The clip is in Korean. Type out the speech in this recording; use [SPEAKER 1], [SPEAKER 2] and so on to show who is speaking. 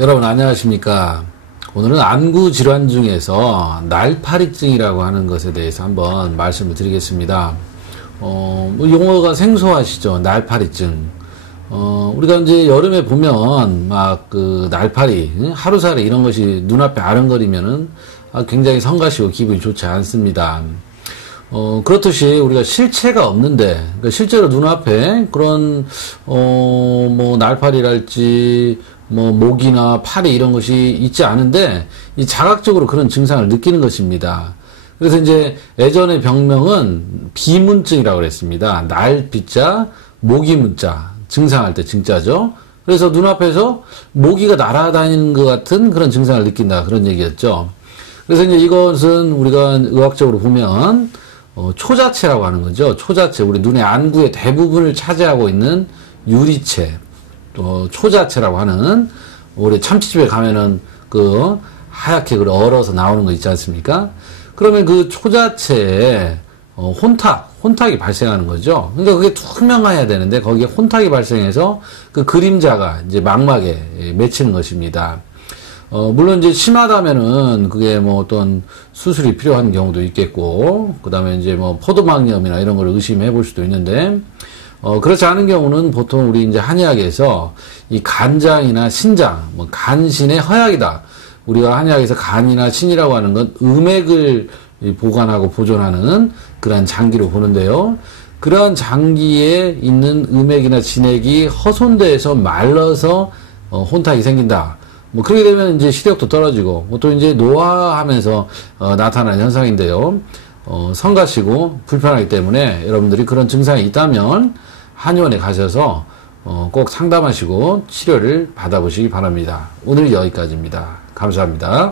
[SPEAKER 1] 여러분 안녕하십니까? 오늘은 안구 질환 중에서 날파리증이라고 하는 것에 대해서 한번 말씀을 드리겠습니다. 어, 뭐 용어가 생소하시죠? 날파리증. 어, 우리가 이제 여름에 보면 막 그 날파리 응? 하루살이 이런 것이 눈앞에 아른거리면은 아, 굉장히 성가시고 기분이 좋지 않습니다. 어, 그렇듯이 우리가 실체가 없는데, 그러니까 실제로 눈앞에 그런, 어, 뭐, 날파리랄지, 뭐, 목이나 팔이 이런 것이 있지 않은데, 이 자각적으로 그런 증상을 느끼는 것입니다. 그래서 이제 예전의 병명은 비문증이라고 그랬습니다. 날 비자, 모기 문자, 증상할 때 증자죠. 그래서 눈앞에서 모기가 날아다니는 것 같은 그런 증상을 느낀다. 그런 얘기였죠. 그래서 이제 이것은 우리가 의학적으로 보면, 어, 초자체라고 하는 거죠. 초자체, 우리 눈의 안구의 대부분을 차지하고 있는 유리체, 또 초자체라고 하는 우리 참치집에 가면은 그 하얗게 그 얼어서 나오는 거 있지 않습니까? 그러면 그 초자체에 어, 혼탁, 혼탁이 발생하는 거죠. 그러니까 그게 투명해야 되는데 거기에 혼탁이 발생해서 그 그림자가 이제 망막에 맺히는 것입니다. 어, 물론 이제 심하다면은 그게 뭐 어떤 수술이 필요한 경우도 있겠고, 그 다음에 이제 뭐 포도막염이나 이런 걸 의심해 볼 수도 있는데, 어, 그렇지 않은 경우는 보통 우리 이제 한의학에서 이 간장이나 신장, 뭐 간신의 허약이다. 우리가 한의학에서 간이나 신이라고 하는 건 음액을 보관하고 보존하는 그러한 장기로 보는데요. 그러한 장기에 있는 음액이나 진액이 허손돼서 말라서 어, 혼탁이 생긴다. 뭐 그렇게 되면 이제 시력도 떨어지고 뭐또 이제 노화하면서 어, 나타나는 현상인데요. 어, 성가시고 불편하기 때문에 여러분들이 그런 증상이 있다면 한의원에 가셔서 어, 꼭 상담하시고 치료를 받아보시기 바랍니다. 오늘 여기까지입니다. 감사합니다.